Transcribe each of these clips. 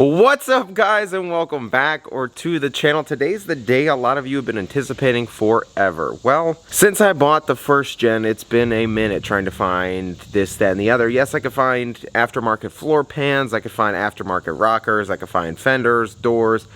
What's up, guys, and welcome back to the channel. Today's the day a lot of you have been anticipating forever. Well, since I bought the first gen, it's been a minute trying to find this, that, and the other. Yes, I could find aftermarket floor pans, I could find aftermarket rockers, I could find fenders, doors,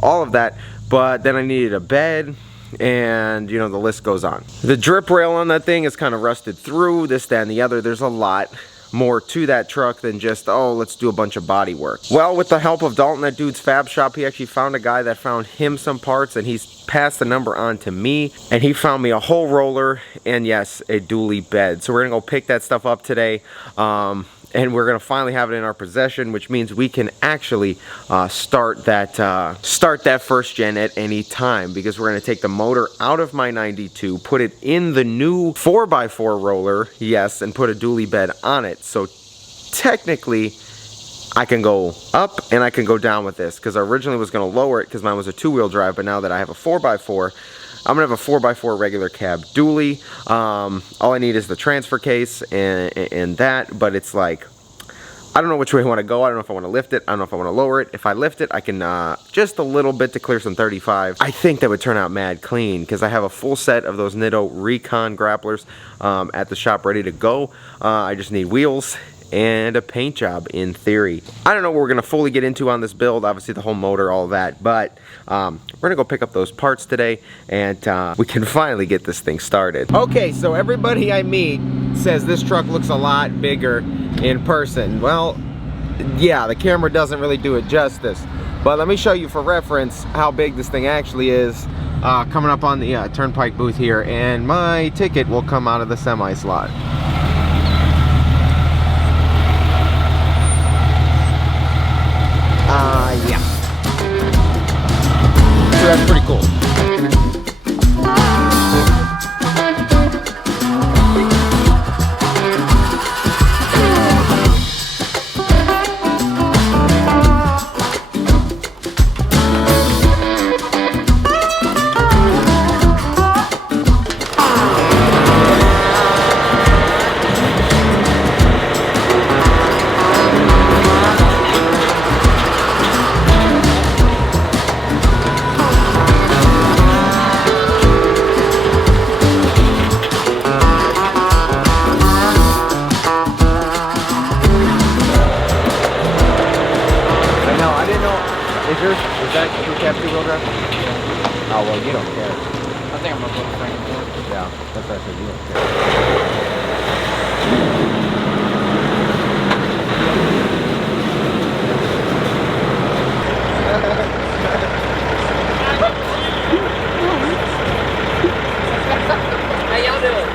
all of that, but then I needed a bed, and you know, the list goes on. The drip rail on that thing is kind of rusted through, this, that, and the other. There's a lot more to that truck than just, oh, let's do a bunch of body work. Well, with the help of Dalton, that dude's fab shop, he actually found a guy that found him some parts, and he's passed the number on to me, and he found me a whole roller and, yes, a dually bed. So we're gonna go pick that stuff up today, and we're gonna finally have it in our possession, which means we can actually start that first gen at any time, because we're gonna take the motor out of my 92, put it in the new 4x4 roller, yes, and put a dually bed on it. So technically, I can go up and I can go down with this, because I originally was gonna lower it because mine was a two-wheel drive, but now that I have a 4x4, I'm gonna have a 4x4 regular cab dually. All I need is the transfer case and that, but it's like, I don't know which way I want to go. I don't know if I want to lift it. I don't know if I want to lower it. If I lift it, I can just a little bit to clear some 35s. I think that would turn out mad clean, because I have a full set of those Nitto Recon grapplers at the shop ready to go. I just need wheels and a paint job in theory. I don't know what we're gonna fully get into on this build, obviously the whole motor, all that, but we're gonna go pick up those parts today, and we can finally get this thing started. Okay, so everybody I meet says this truck looks a lot bigger in person. Well, yeah, the camera doesn't really do it justice, but let me show you for reference how big this thing actually is. Coming up on the Turnpike booth here, and my ticket will come out of the semi slot. Yeah. So that's pretty cool. Is that true cab two-wheel drive? Yeah. Oh, well, you don't care. I think I'm gonna put a frame for it. Yeah, that's what I said, you don't care. How y'all doing?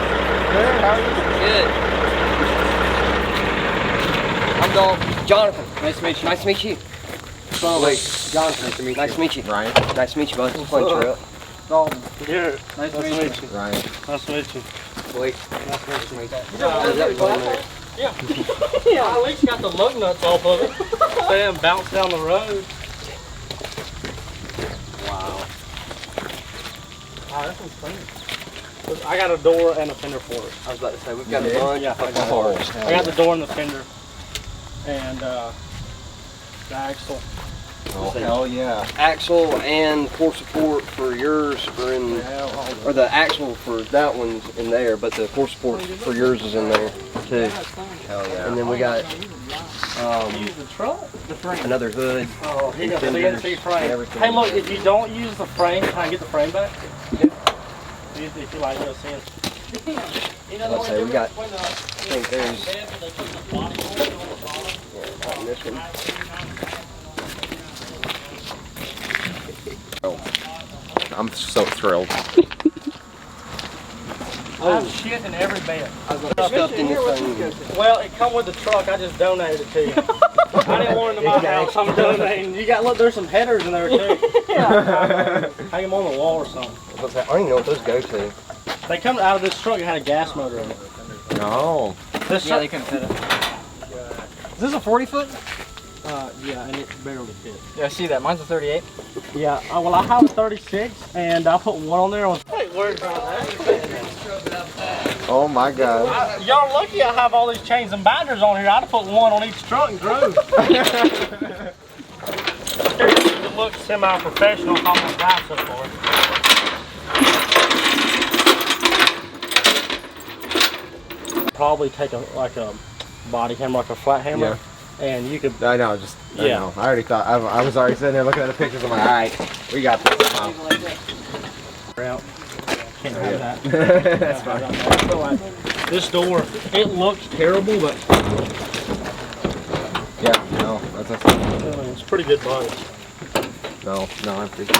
Good, how are you? Good. I'm Dalton. Jonathan. Nice to meet you. Nice to meet you. Blake. Jonathan. Nice to meet you. Nice to meet you. Ryan. Nice to meet you, bud. Punch Dalton. Here. Nice to meet you. Ryan. Nice to meet you. Blake. Nice to meet you. Yeah. Yeah, I at least got the lug nuts off of it. Sam bounced down the road. Wow. Wow, that's insane. I got a door and a fender for it. I was about to say, we've got a bunch of fucking parts. I got the door and the fender. And the axle. Oh, hell yeah. Axle and core support for yours are in, or the axle for that one's in there, but the core support for yours is in there too. Hell yeah. And then we got Use the truck? The frame. another hood. Oh, here you go. fenders, CNC frame. everything. Hey, look, if you don't use the frame, can I get the frame back? Yeah. If you like to CNC. I'll say we got, I think there's, on this one. I'm so thrilled. I have shit in every bed. Stuffed in this thing. Well, it come with the truck. I just donated it to you. I didn't want it in my house. I'm donating. You got, look, there's some headers in there too. Hang them on the wall or something. I don't even know what those go to. They come out of this truck. It had a gas motor in it. No. This Yeah, they couldn't fit it. Is this a 40-foot? Yeah, and it barely fits. Yeah, I see that. Mine's a 38. Yeah, well, I have a 36, and I put one on there. Hey, worried about that. Oh my God. Y'all lucky I have all these chains and binders on here. I'd have put one on each truck and drove. semi-professional if I'm gonna drive so far. Probably take a body hammer, like a flat hammer, and you could. I know, I know. I already thought. I was already sitting there looking at the pictures. I'm like, all right, we got this. Out. Can't do that. That's fine. This door, it looks terrible, but Yeah, no, that's it's pretty good body. no, I appreciate it.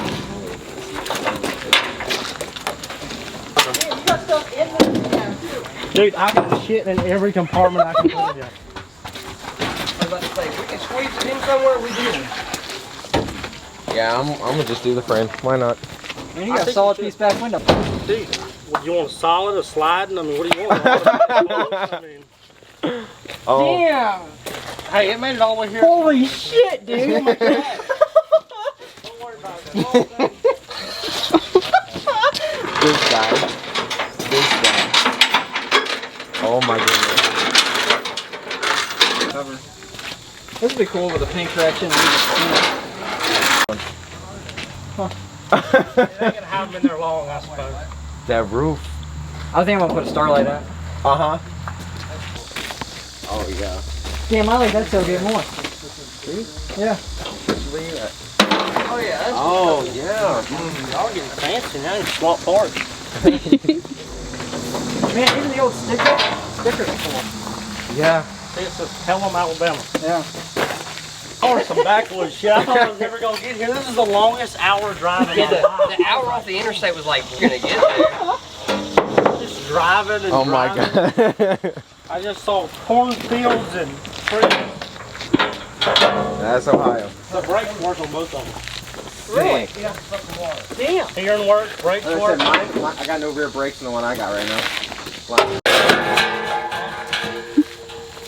You got stuff in there too. Dude, I got shit in every compartment I can put it in. I was about to say, if we can squeeze it in somewhere, we do. Yeah, I'm gonna just do the frame. Why not? Man, you got a solid piece back window. Dude, would you want a solid, a sliding? I mean, what do you want? I mean, Oh, Damn! hey, it made it all the way here. Holy shit, dude! Oh my God. Don't worry about it. this guy. Oh my goodness. This would be cool with a pink traction. They ain't gonna have them in there long, I suppose. That roof. I think I'm gonna put a starlight out. Uh-huh. Oh yeah. Damn, I like that tailgate more. Yeah. Oh yeah, that's Oh yeah. Y'all getting fancy now, you swap parts. Man, even the old stickers are cool. Yeah. See, it says Pelham, Alabama. Yeah. Or some backwoods shit. I thought I was never gonna get here. This is the longest hour drive in my life. the hour off the interstate was like, we're gonna get there. Just driving and Oh my driving. god. I just saw cornfields and trees. That's Ohio. The brakes work on both of them. Really? Damn. Steering works, brakes Like I work. said, I got no rear brakes in the one I got right now.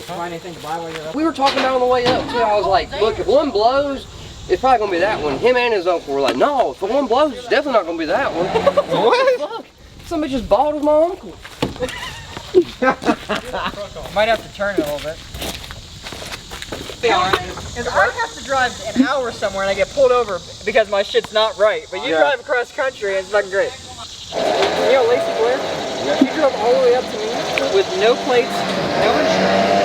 Find anything to buy while you're up? We were talking about on the way up too. I was like, look, if one blows, it's probably gonna be that one. Him and his uncle were like, no, if the one blows, it's definitely not gonna be that one. What? Fuck, somebody just bought with my uncle. Might have to turn it a little bit. Because I have to drive an hour somewhere and I get pulled over because my shit's not right. But you drive across country and it's fucking great. You know Lacey Blair? She drove all the way up to me with no plates, no insurance.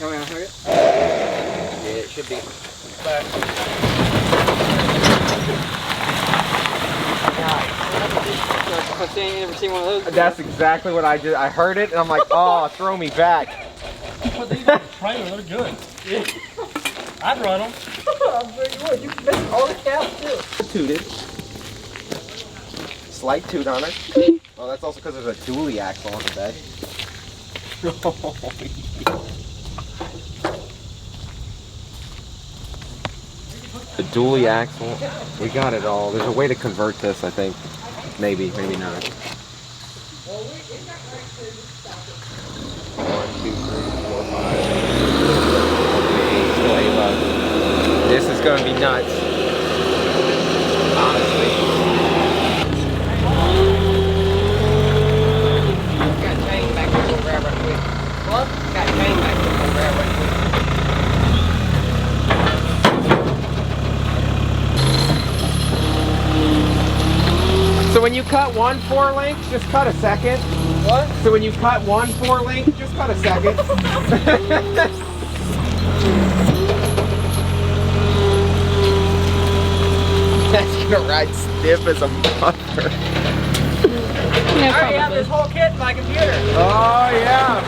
You want me to hug it? Yeah, it should be. I've never seen one of those. That's exactly what I did. I heard it and I'm like, oh, throw me back. Put these in the trailer, they're good. I'd run them. I'm sure you would. You missed all the caps too. Tooted. Slight toot on it. Oh, that's also because there's a dually axle on the bed. The dually axle. We got it all. There's a way to convert this, I think. Maybe, maybe not. 1, 2, 3, 4, 5. Still 8 left. This is gonna be nuts. Honestly. Got chain back there, we'll grab right quick. What? Got chain back there, we'll grab right quick. So when you cut one 4-length, just cut a second. What? So when you cut one 4-length, just cut a second. That's gonna ride stiff as a mother. I already have this whole kit in my computer. Oh yeah.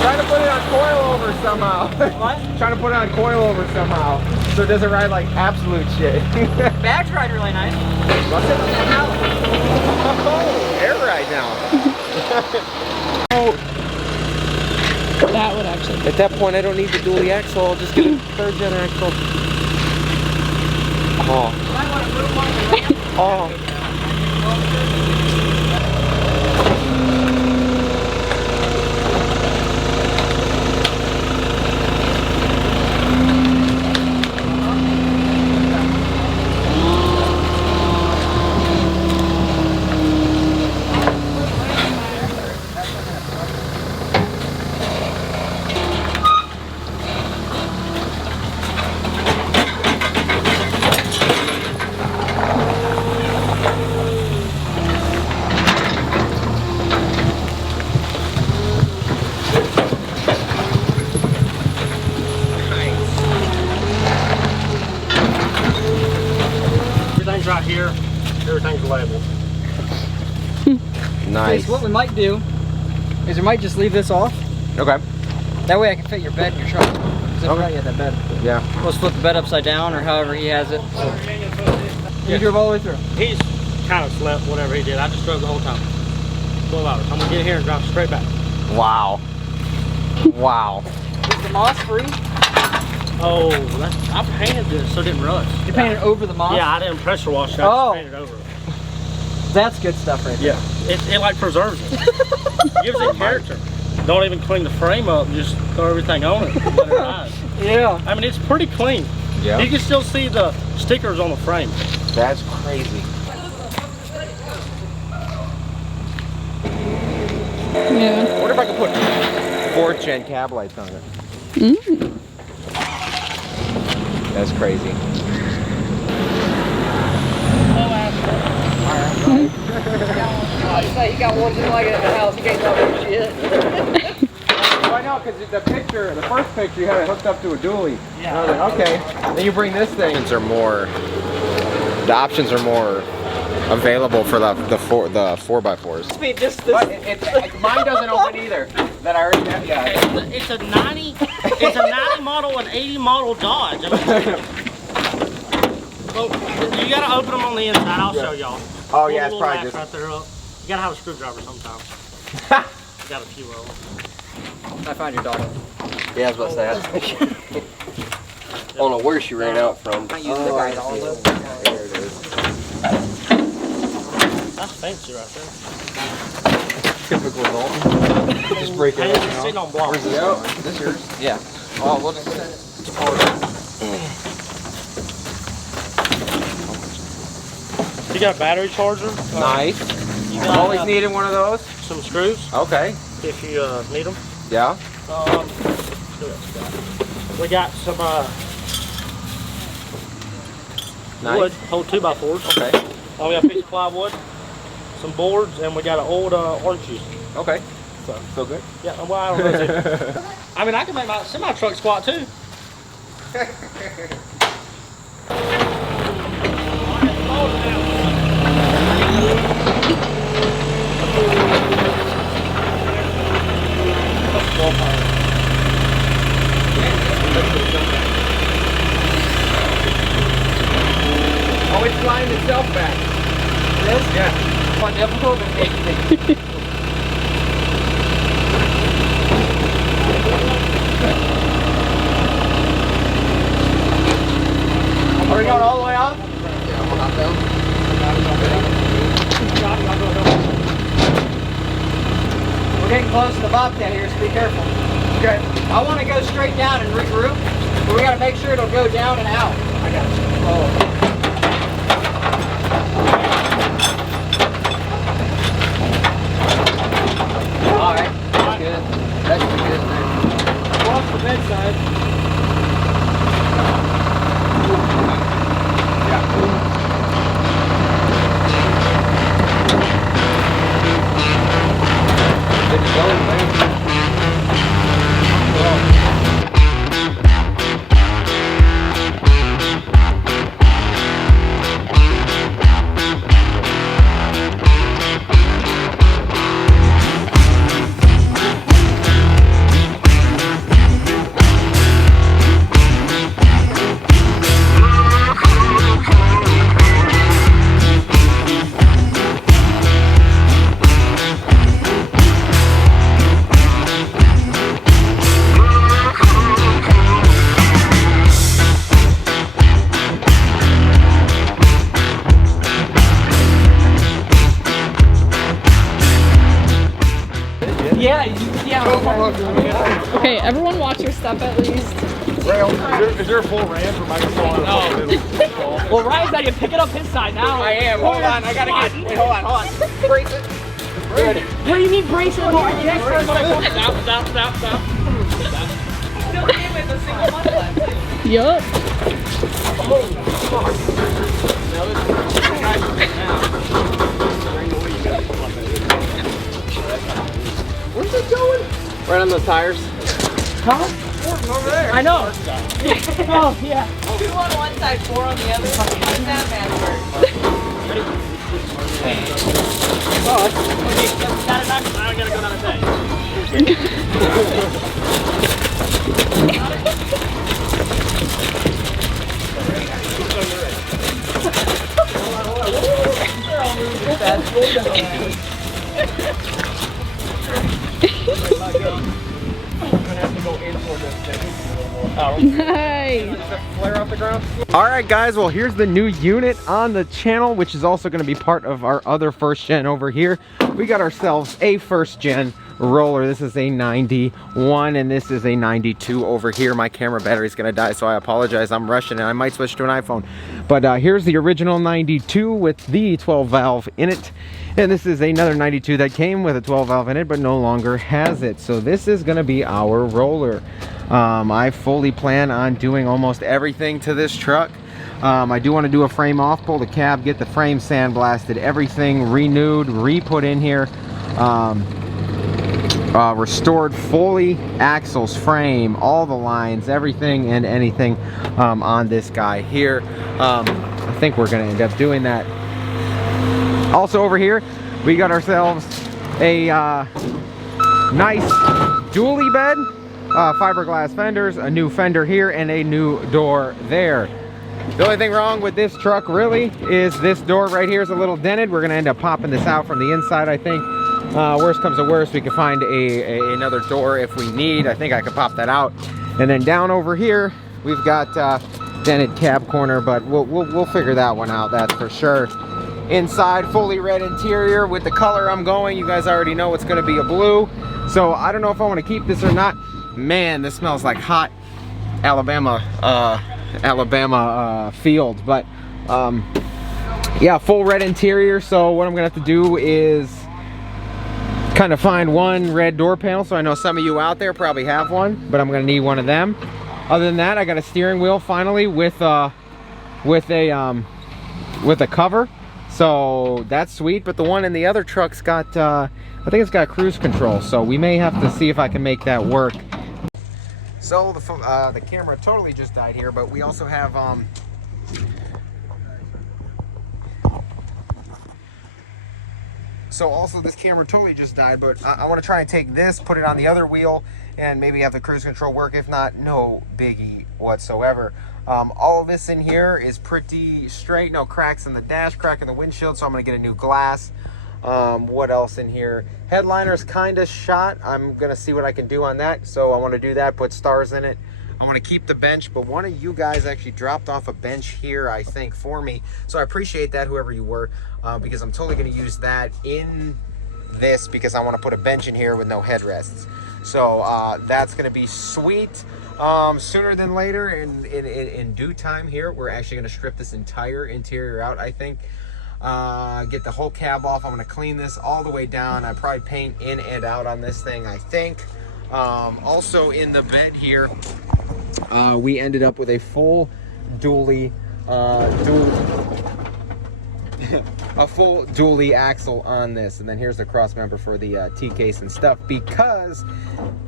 Try to put it on coilover somehow. What? Trying to put it on coilover somehow. So it doesn't ride like absolute shit. Bags ride really nice. What's it? Oh, air ride now. That would actually. At that point, I don't need the dually axle. I'll just get a third gen axle. Oh. Oh. Nice. So what we might do is we might just leave this off. Okay. That way I can fit your bed in your truck. Because I forgot you had that bed. Yeah. Let's flip the bed upside down or however he has it. You drove all the way through? He's kind of slept, whatever he did. I just drove the whole time. 12 hours. I'm gonna get here and drive straight back. Wow. Wow. Is the moss free? Oh, I painted this so it didn't rust. You painted over the moss? Yeah, I didn't pressure wash it. I Oh. just painted over it. That's good stuff right there. Yeah. It like preserves it. Gives it character. Don't even clean the frame up. Just throw everything on it. And let it ride. Yeah. I mean, it's pretty clean. Yeah. You can still see the stickers on the frame. That's crazy. Yeah. I wonder if I could put 4th gen cab lights on it. Mm. That's crazy. You got one just like it at the house. You can't tell me shit. Oh, I know, because the first picture, you had it hooked up to a dually. Yeah. And I was like, okay. Then you bring this thing. The options are more available for the 4x4s. Speed, just this. But mine doesn't open either. That I already have. Yeah. It's a 90 model and 80 model Dodge. I mean, well, you gotta open them on the inside. I'll show y'all. Oh yeah, it's probably just just. right there up. You gotta have a screwdriver sometimes. Got a few of them. I found your dog. Yeah, I was about to say. I don't know where she ran out from. Not using the guide all There it is. That's fancy right there. Typical Dalton. Just break Hey, it. it's sitting on blocks. Where's this going? Is this yours? Yeah. Oh, we'll just set it. You got a battery charger. Nice. You got, Always needed one of those. some screws Okay. if you need them. Yeah. We got some Nice. wood, whole 2x4s. Okay. We got a piece of plywood, some boards, and we got an old orange juice. Okay. So, So good. yeah, well, I don't know. I mean, I can make my semi-truck squat too. Oh, it's flying itself back. It is? Yeah. More difficult than anything. Are we going all the way off? Yeah, we'll hop down. We're getting close to the bobcat here, so be careful. Okay. I want to go straight down and regroup, but we got to make sure it'll go down and out. I got you. All right, that's good. That should be good in there. Off the bedside. Good to go, man. Okay, everyone watch your step at least. Is there a full ramp or am I just going on? Well, Ryan's not even picking up his side now. I am. Hold on. I gotta get. Wait, hold on. Brace it. What do you mean brace it? Stop. Yup. Where's it going? Right on the tires. Huh? Over there. I know. Oh, yeah. 2 on one side, 4 on the other. Let that man work. I gotta go down a day. Nice. Flare off the ground. All right, guys. Well, here's the new unit on the channel, which is also going to be part of our other first gen over here. We got ourselves a first gen roller. This is a 91 and this is a 92 over here. My camera battery is going to die, so I apologize. I'm rushing and I might switch to an iPhone. But here's the original 92 with the 12 valve in it. And this is another 92 that came with a 12 valve in it, but no longer has it. So this is going to be our roller. I fully plan on doing almost everything to this truck. I do want to do a frame off, pull the cab, get the frame sandblasted, everything renewed, re-put in here. Restored fully, axles, frame, all the lines, everything and anything on this guy here. I think we're going to end up doing that. Also over here, we got ourselves a nice dually bed, fiberglass fenders, a new fender here, and a new door there. The only thing wrong with this truck really is this door right here is a little dented. We're going to end up popping this out from the inside, I think. Worst comes to worst, we can find another door if we need. I think I could pop that out. And then down over here, we've got dented cab corner, but we'll figure that one out, that's for sure. Inside, fully red interior with the color I'm going. You guys already know it's going to be a blue. So I don't know if I want to keep this or not. Man, this smells like hot Alabama field. But yeah, full red interior. So what I'm going to have to do is kind of find one red door panel. So I know some of you out there probably have one, but I'm going to need one of them. Other than that, I got a steering wheel finally with a cover. So that's sweet, but the one in the other truck's got, I think it's got cruise control, so we may have to see if I can make that work. So the camera totally just died here, but we also have, so also this camera totally just died, but I want to try and take this, put it on the other wheel, and maybe have the cruise control work. If not, no biggie whatsoever. All of this in here is pretty straight, no cracks in the dash, crack in the windshield, so I'm going to get a new glass. What else in here? Headliner's kind of shot. I'm going to see what I can do on that, so I want to do that, put stars in it. I want to keep the bench, but one of you guys actually dropped off a bench here, I think, for me. So I appreciate that, whoever you were, because I'm totally going to use that in this because I want to put a bench in here with no headrests. So that's going to be sweet. Sooner than later, in due time here, we're actually going to strip this entire interior out, I think. Get the whole cab off. I'm going to clean this all the way down. I probably paint in and out on this thing, I think. Also in the bed here, we ended up with a full dually a full dually axle on this, and then here's the cross member for the T-case and stuff, because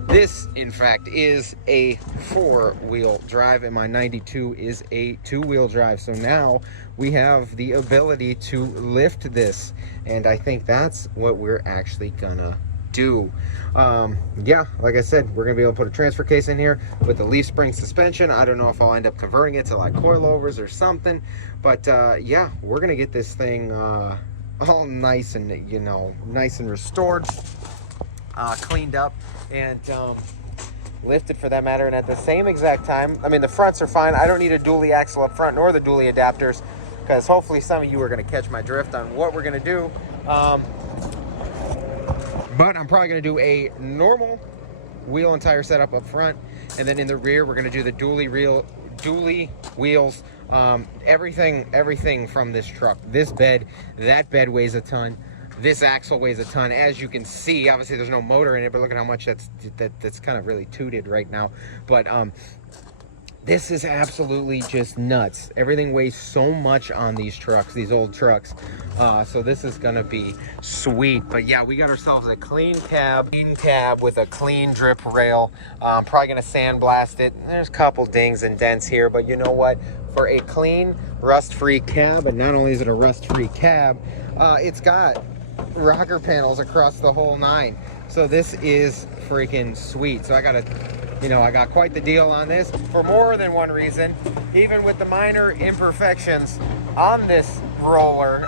this in fact is a 4-wheel drive and my 92 is a 2-wheel drive. So now we have the ability to lift this, and I think that's what we're actually gonna do. Yeah, like I said, we're gonna be able to put a transfer case in here with the leaf spring suspension. I don't know if I'll end up converting it to like coilovers or something, but yeah, we're gonna get this thing all nice and, you know, nice and restored, cleaned up, and lifted for that matter. And at the same exact time, I mean, the fronts are fine. I don't need a dually axle up front nor the dually adapters, because hopefully some of you are going to catch my drift on what we're going to do. But I'm probably going to do a normal wheel and tire setup up front, and then in the rear we're going to do the dually wheels, everything from this truck. This bed, that bed weighs a ton. This axle weighs a ton. As you can see, obviously there's no motor in it, but look at how much that's kind of really tooted right now. But This is absolutely just nuts. Everything weighs so much on these trucks, these old trucks. So this is gonna be sweet. But yeah, we got ourselves a clean cab with a clean drip rail. Probably gonna sandblast it. There's a couple dings and dents here, but you know what? For a clean, rust-free cab, and not only is it a rust-free cab, it's got rocker panels across the whole 9. So this is freaking sweet. So I got quite the deal on this for more than one reason. Even with the minor imperfections on this roller,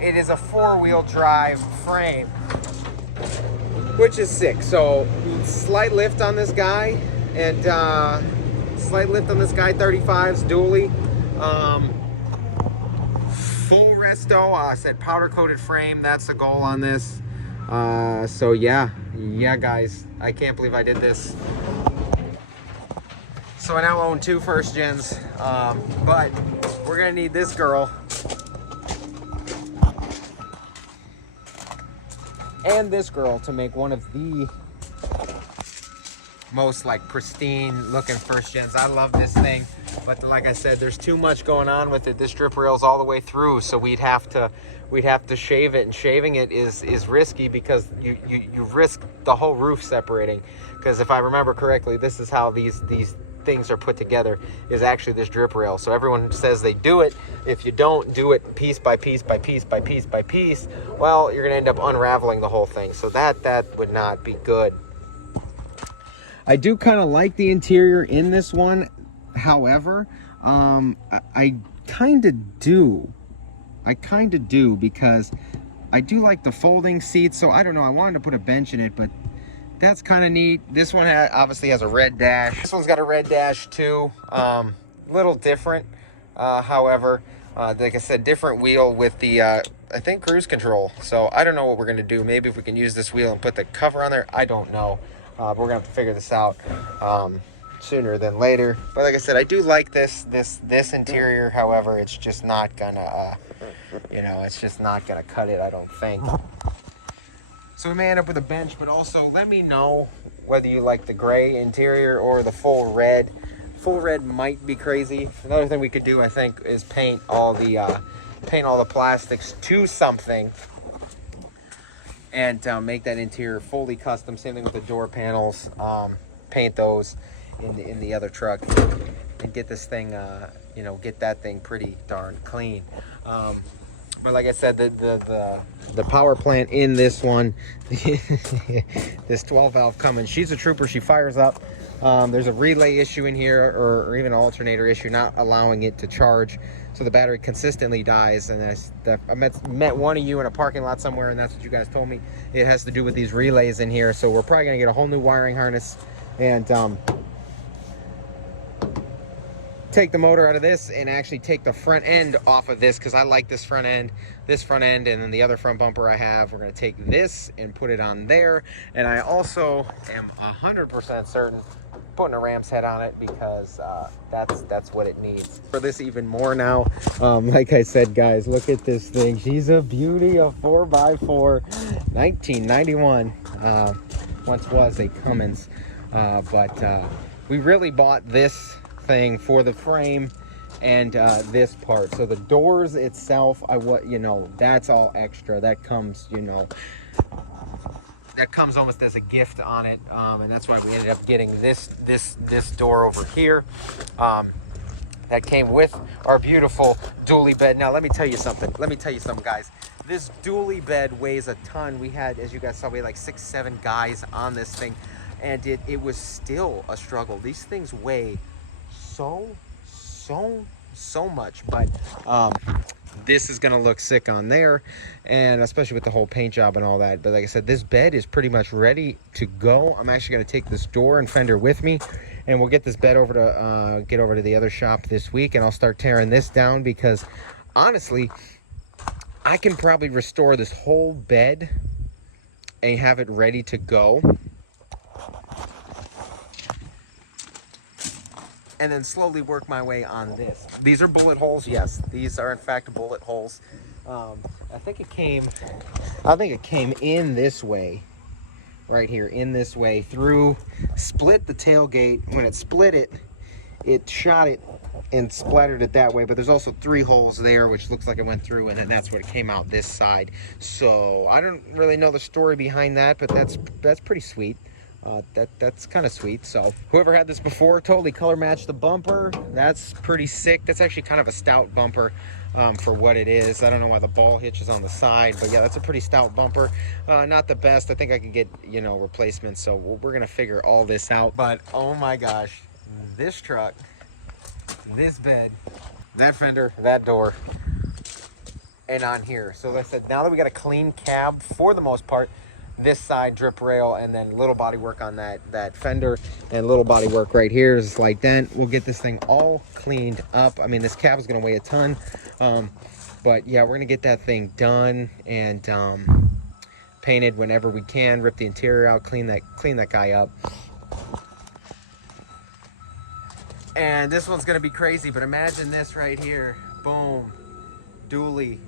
it is a 4-wheel drive frame, which is sick. So slight lift on this guy, and slight lift on this guy, 35s dually. Full resto. I said powder coated frame. That's the goal on this. So yeah, guys, I can't believe I did this. So I now own 2 first gens, but we're gonna need this girl and this girl to make one of the most like pristine looking first gens. I love this thing, but like I said, there's too much going on with it. This drip rail's all the way through, so we'd have to shave it, and shaving it is risky because you risk the whole roof separating. Because if I remember correctly, this is how these things are put together, is actually this drip rail. So everyone says they do it. If you don't do it piece by piece by piece by piece by piece, well, you're gonna end up unraveling the whole thing. So that would not be good. I do kind of like the interior in this one. However, I kind of do because I do like the folding seats. So I don't know, I wanted to put a bench in it, but that's kind of neat. This one obviously has a red dash. This one's got a red dash too. Little different. However, like I said, different wheel with the, I think, cruise control. So I don't know what we're gonna do. Maybe if we can use this wheel and put the cover on there, I don't know. But we're gonna have to figure this out sooner than later. But like I said, I do like this interior. However, it's just not gonna, it's just not gonna cut it, I don't think. So we may end up with a bench, but also let me know whether you like the gray interior or the full red. Full red might be crazy. Another thing we could do, I think, is paint all the plastics to something, and make that interior fully custom. Same thing with the door panels. Paint those in the other truck, and get this thing, get that thing pretty darn clean. But like I said, the power plant in this one, this 12 valve Cummins, she's a trooper. She fires up. There's a relay issue in here, or even an alternator issue, not allowing it to charge. So the battery consistently dies. And I met one of you in a parking lot somewhere, and that's what you guys told me. It has to do with these relays in here. So we're probably gonna get a whole new wiring harness, and take the motor out of this, and actually take the front end off of this, because I like this front end, and then the other front bumper I have, we're going to take this and put it on there. And I also am 100% certain putting a ram's head on it, because that's what it needs. For this even more now, like I said, guys, look at this thing. She's a beauty, a 4x4 1991. Once was a Cummins, but we really bought this thing for the frame and this part. So the doors itself, that's all extra. That comes, that comes almost as a gift on it, and that's why we ended up getting this door over here. That came with our beautiful dually bed. Now let me tell you something, guys. This dually bed weighs a ton. We had, as you guys saw, we had like 6-7 guys on this thing, and it was still a struggle. These things weigh so much, but this is gonna look sick on there, and especially with the whole paint job and all that. But like I said, this bed is pretty much ready to go. I'm actually gonna take this door and fender with me, and we'll get this bed over to the other shop this week, and I'll start tearing this down, because honestly, I can probably restore this whole bed and have it ready to go, and then slowly work my way on this. These are bullet holes. Yes, these are in fact bullet holes. I think it came in this way, right here, in this way, through, split the tailgate. When it split it, it shot it and splattered it that way, but there's also 3 holes there, which looks like it went through, and then that's what it came out this side. So I don't really know the story behind that, but that's pretty sweet. That's kind of sweet. So whoever had this before totally color matched the bumper. That's pretty sick. That's actually kind of a stout bumper for what it is. I don't know why the ball hitch is on the side, but yeah, that's a pretty stout bumper. Not the best. I think I can get, you know, replacements, so we're gonna figure all this out. But oh my gosh, this truck, this bed, that fender, that door, and on here. So like I said, now that we got a clean cab for the most part, this side drip rail, and then little body work on that fender, and little body work right here is like dent. We'll get this thing all cleaned up. I mean, this cab is gonna weigh a ton, but yeah, we're gonna get that thing done and painted whenever we can. Rip the interior out, clean that guy up. And this one's gonna be crazy, but imagine this right here. Boom, dually,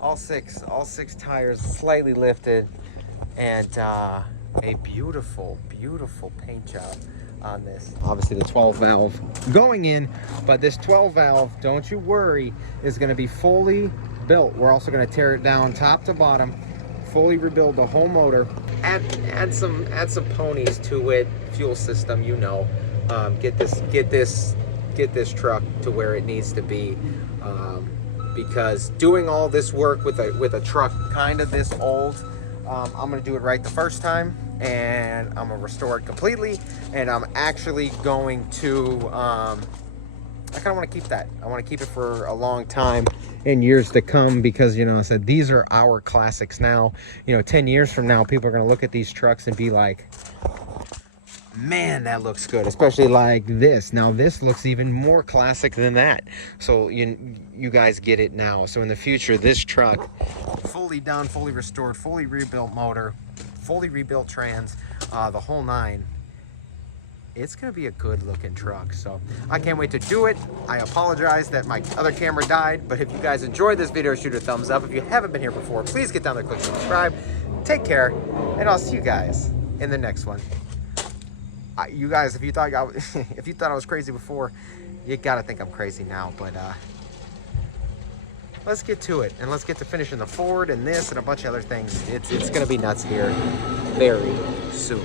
all six tires slightly lifted, and a beautiful paint job on this. Obviously the 12 valve going in, but this 12 valve, don't you worry, is gonna be fully built. We're also gonna tear it down top to bottom, fully rebuild the whole motor, add some ponies to it, fuel system, you know. Get this truck to where it needs to be, because doing all this work with a truck kind of this old, I'm gonna do it right the first time, and I'm gonna restore it completely, and I'm actually going to I kind of want to keep that. I want to keep it for a long time in years to come, because, you know, I said these are our classics now. You know, 10 years from now, people are going to look at these trucks and be like, man, that looks good, especially like this. Now this looks even more classic than that, so you guys get it now. So in the future, this truck, fully done, fully restored, fully rebuilt motor, fully rebuilt trans, the whole 9, it's gonna be a good looking truck. So I can't wait to do it. I apologize that my other camera died, but if you guys enjoyed this video, shoot a thumbs up. If you haven't been here before, please get down there, click subscribe. Take care, and I'll see you guys in the next one. You guys, if you thought I was crazy before, you gotta think I'm crazy now. But let's get to it, and let's get to finishing the Ford and this and a bunch of other things. It's gonna be nuts here very soon.